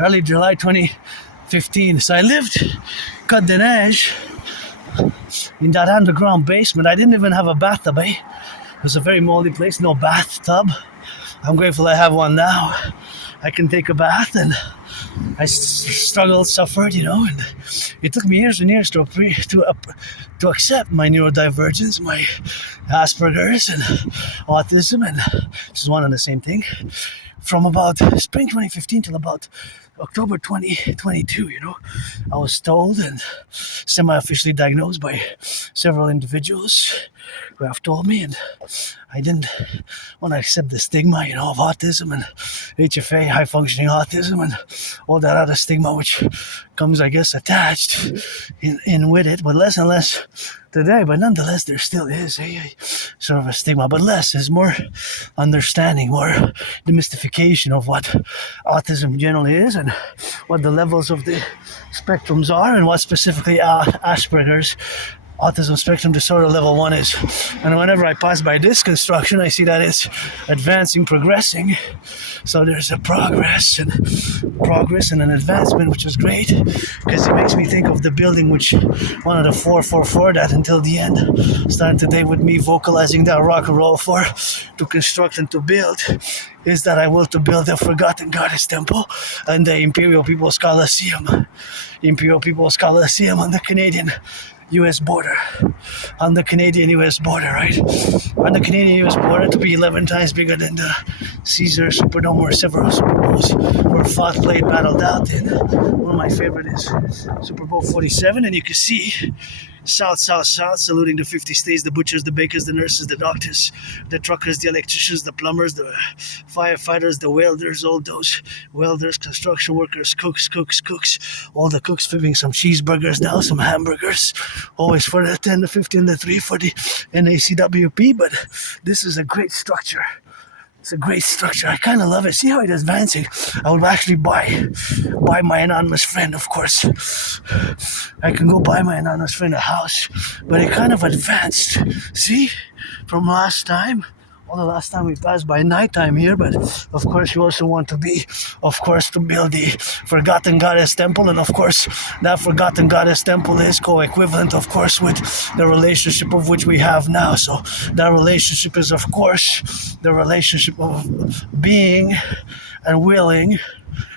early July 2015. So I lived Côte de Neige in that underground basement. I didn't even have a bathtub, It was a very moldy place, no bathtub. I'm grateful I have one now. I can take a bath, and I struggled, suffered, and it took me years and years to accept my neurodivergence, my Asperger's and autism, and this is one and the same thing. From about spring 2015 till about October 2022, I was told and semi-officially diagnosed by several individuals who have told me, and I didn't want to accept the stigma, of autism and HFA, high-functioning autism, and all that other stigma which comes, I guess, attached in with it, but less and less today. But nonetheless, there still is a sort of a stigma, but less is more understanding, more demystification of what autism generally is, and what the levels of the spectrums are, and what specifically Asperger's autism spectrum disorder level 1 is. And whenever I pass by this construction, I see that it's advancing, progressing. So there's a progress and an advancement, which is great, because it makes me think of the building, which one of the 444 that until the end, starting today with me vocalizing that rock and roll for, to construct and to build, is that I will to build a forgotten goddess temple and the Imperial People's Coliseum on the Canadian U.S. border, right? On the Canadian-U.S. border, to be 11 times bigger than the Caesar Superdome, where several Super Bowls were fought, played, battled out in. One of my favorite is Super Bowl 47, and you can see South, saluting the 50 states, the butchers, the bakers, the nurses, the doctors, the truckers, the electricians, the plumbers, the firefighters, the welders, all those welders, construction workers, cooks, all the cooks flipping some cheeseburgers now, some hamburgers, always for the 10, the 15, the 3 for the NACWP, but this is a great structure. It's a great structure. I kind of love it. See how it is advancing? I would actually buy my anonymous friend, of course. I can go buy my anonymous friend a house, but it kind of advanced. See? From last time. Well, the last time we passed by nighttime here, but of course you also want to be, of course, to build the Forgotten Goddess Temple, and of course that Forgotten Goddess Temple is co-equivalent, of course, with the relationship of which we have now. So that relationship is, of course, the relationship of being and willing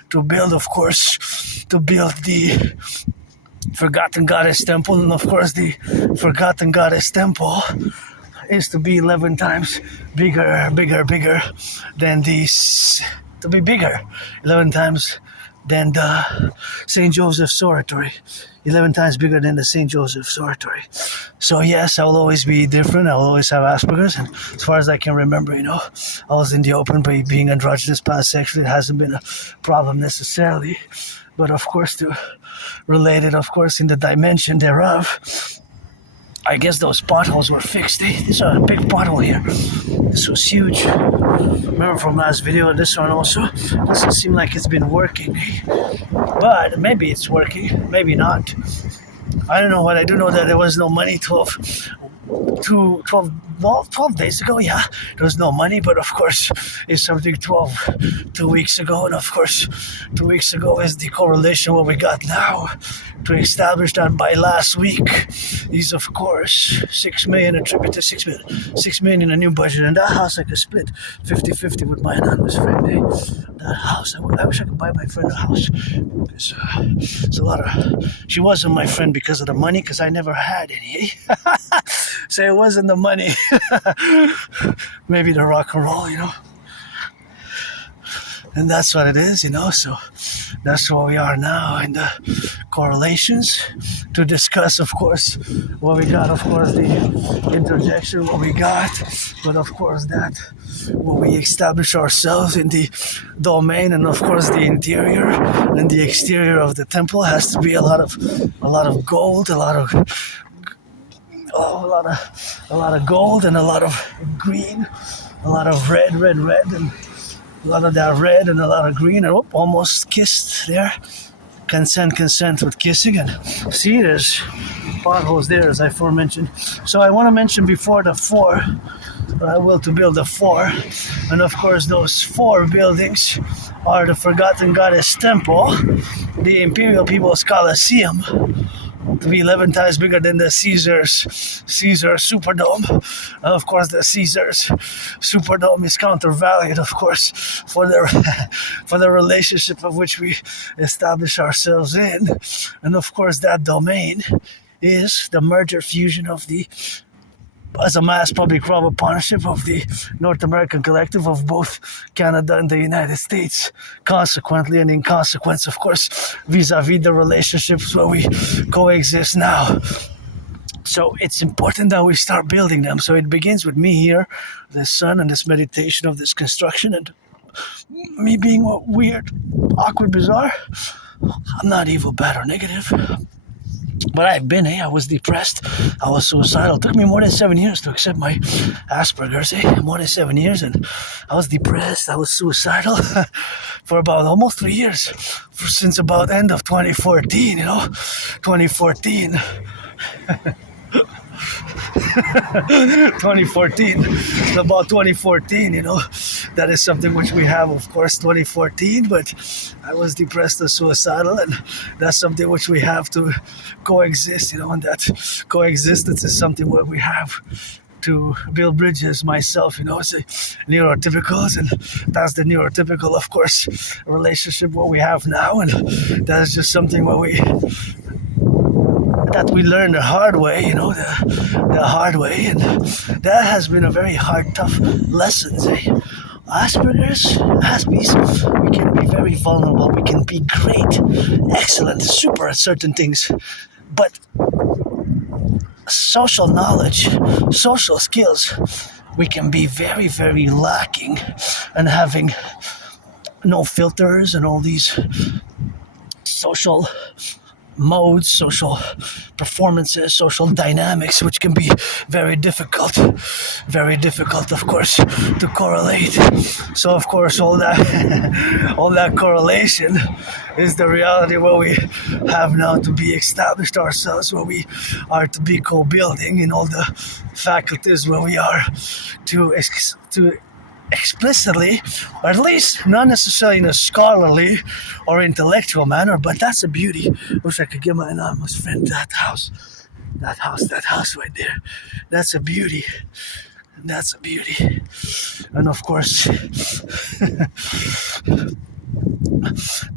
to build, of course, to build the Forgotten Goddess Temple, and of course the Forgotten Goddess Temple is to be 11 times bigger than these, to be bigger 11 times than the St. Joseph's Oratory, 11 times bigger than the St. Joseph's Oratory. So yes, I will always be different. I will always have Asperger's, and as far as I can remember, I was in the open, but being androgynous, pansexual, it hasn't been a problem necessarily, but of course to relate it, of course, in the dimension thereof, I guess those potholes were fixed. This is a big pothole here. This was huge. Remember from last video, this one also doesn't seem like it's been working. But maybe it's working, maybe not. I don't know, what I do know that there was no money 12 days ago, yeah, there was no money, but of course it's something 2 weeks ago, and of course 2 weeks ago is the correlation what we got now to establish that by last week is, of course, 6 million attributed, 6 million in a new budget, and that house I could split 50-50 with my anonymous friend. That house, I wish I could buy my friend a house, because it's a lot of, she wasn't my friend because of the money, because I never had any. So it wasn't the money. Maybe the rock and roll, and that's what it is, so that's where we are now in the correlations to discuss, of course, what we got, of course, the interjection, what we got, but of course that when we establish ourselves in the domain, and of course the interior and the exterior of the temple has to be a lot of gold, a lot of gold, and a lot of green, a lot of red, and a lot of that red and a lot of green, and almost kissed there. Consent with kissing, and see, there's potholes there, as I aforementioned. So I want to mention before the 4, but I will to build the 4, and of course those 4 buildings are the Forgotten Goddess Temple, the Imperial People's Coliseum, to be 11 times bigger than the Caesar Superdome. And of course, the Caesar's Superdome is countervalued, of course, for the relationship of which we establish ourselves in. And of course, that domain is the merger fusion of the, as a mass public-private partnership of the North American Collectif of both Canada and the United States. Consequently, and in consequence, of course, vis-a-vis the relationships where we coexist now. So it's important that we start building them. So it begins with me here, the sun, and this meditation of this construction, and me being weird, awkward, bizarre. I'm not evil, bad, or negative. But I've been, I was depressed, I was suicidal. It took me more than 7 years to accept my Asperger's, more than 7 years, and I was depressed, I was suicidal for about almost 3 years, since about end of 2014, 2014. 2014. About 2014, that is something which we have, of course, 2014, but I was depressed and suicidal, and that's something which we have to coexist, and that coexistence is something where we have to build bridges myself, say neurotypicals, and that's the neurotypical, of course, relationship what we have now, and that's just something where that we learned the hard way, the hard way, and that has been a very hard, tough lesson, Asperger's, Aspies, we can be very vulnerable, we can be great, excellent, super at certain things, but social knowledge, social skills, we can be very, very lacking, and having no filters and all these social modes, social performances, social dynamics, which can be very difficult, of course, to correlate. So, of course, all that correlation is the reality where we have now to be established ourselves, where we are to be co-building in all the faculties where we are to explicitly, or at least not necessarily in a scholarly or intellectual manner, but that's a beauty. Wish I could give my anonymous friend that house right there. That's a beauty. And of course,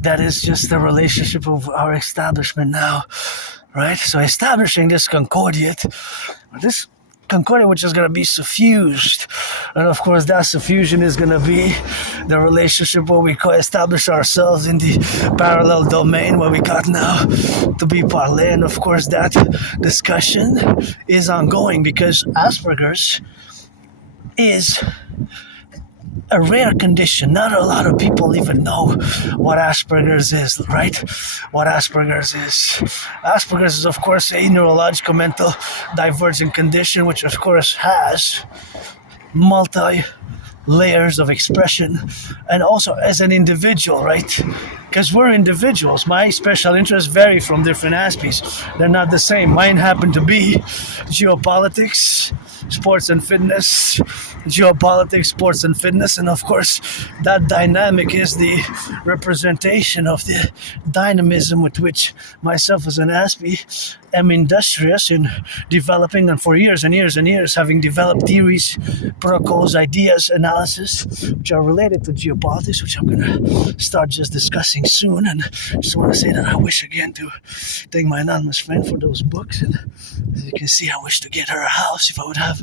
that is just the relationship of our establishment now, right? So establishing this concordiate, which is going to be suffused, and of course that suffusion is going to be the relationship where we establish ourselves in the parallel domain where we got now to be parlé, and of course that discussion is ongoing because Asperger's is a rare condition. Not a lot of people even know what Asperger's is, right? What Asperger's is. Asperger's is, of course, a neurological mental divergent condition, which, of course, has multi-layers of expression, and also as an individual, right? Because we're individuals. My special interests vary from different aspects. They're not the same. Mine happen to be geopolitics, sports and fitness, and of course that dynamic is the representation of the dynamism with which myself as an Aspie am industrious in developing, and for years and years and years having developed theories, protocols, ideas, analysis which are related to geopolitics, which I'm going to start just discussing soon. And just want to say that I wish again to thank my anonymous friend for those books, and as you can see, I wish to get her a house. If I would have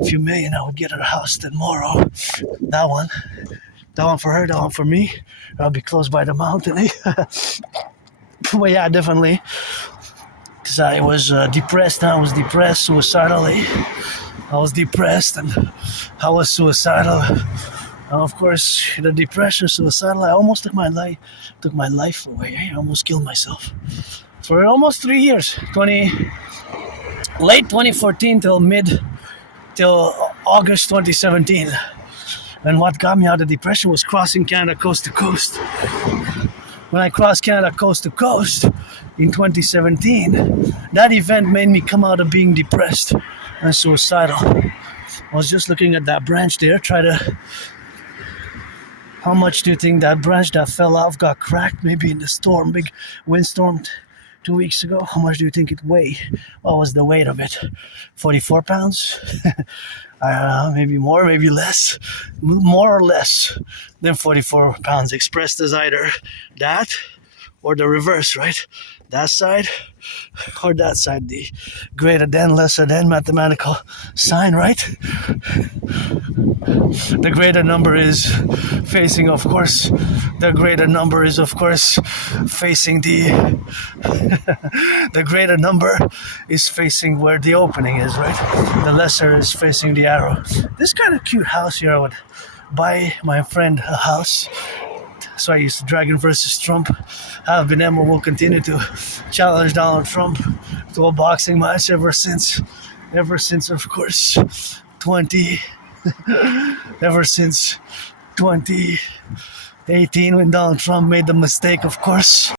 a few million, I would get her a house tomorrow. That one for her, that one for me. I'll be close by the mountain. But yeah, definitely, because I was depressed, suicidally. I was depressed and I was suicidal. And of course, the depression, suicidal, I almost took my life away. I almost killed myself for almost 3 years. Late 2014 till August 2017. And what got me out of depression was crossing Canada coast to coast. When I crossed Canada coast to coast in 2017, that event made me come out of being depressed and suicidal. I was just looking at that branch there, how much do you think that branch that fell off got cracked, maybe in the storm, big windstorm 2 weeks ago? How much do you think it weighed? What was the weight of it? 44 pounds? I don't know, maybe more, maybe less. More or less than 44 pounds, expressed as either that or the reverse, right? That side or that side, the greater than, lesser than mathematical sign, right? The greater number is facing, of course, the greater number is, of course, facing the greater number is facing where the opening is, right? The lesser is facing the arrow. This kind of cute house here, I would buy my friend a house. So I used to Dragon versus Trump. Have been and will continue to challenge Donald Trump to a boxing match ever since, of course, ever since 2018 when Donald Trump made the mistake, of course.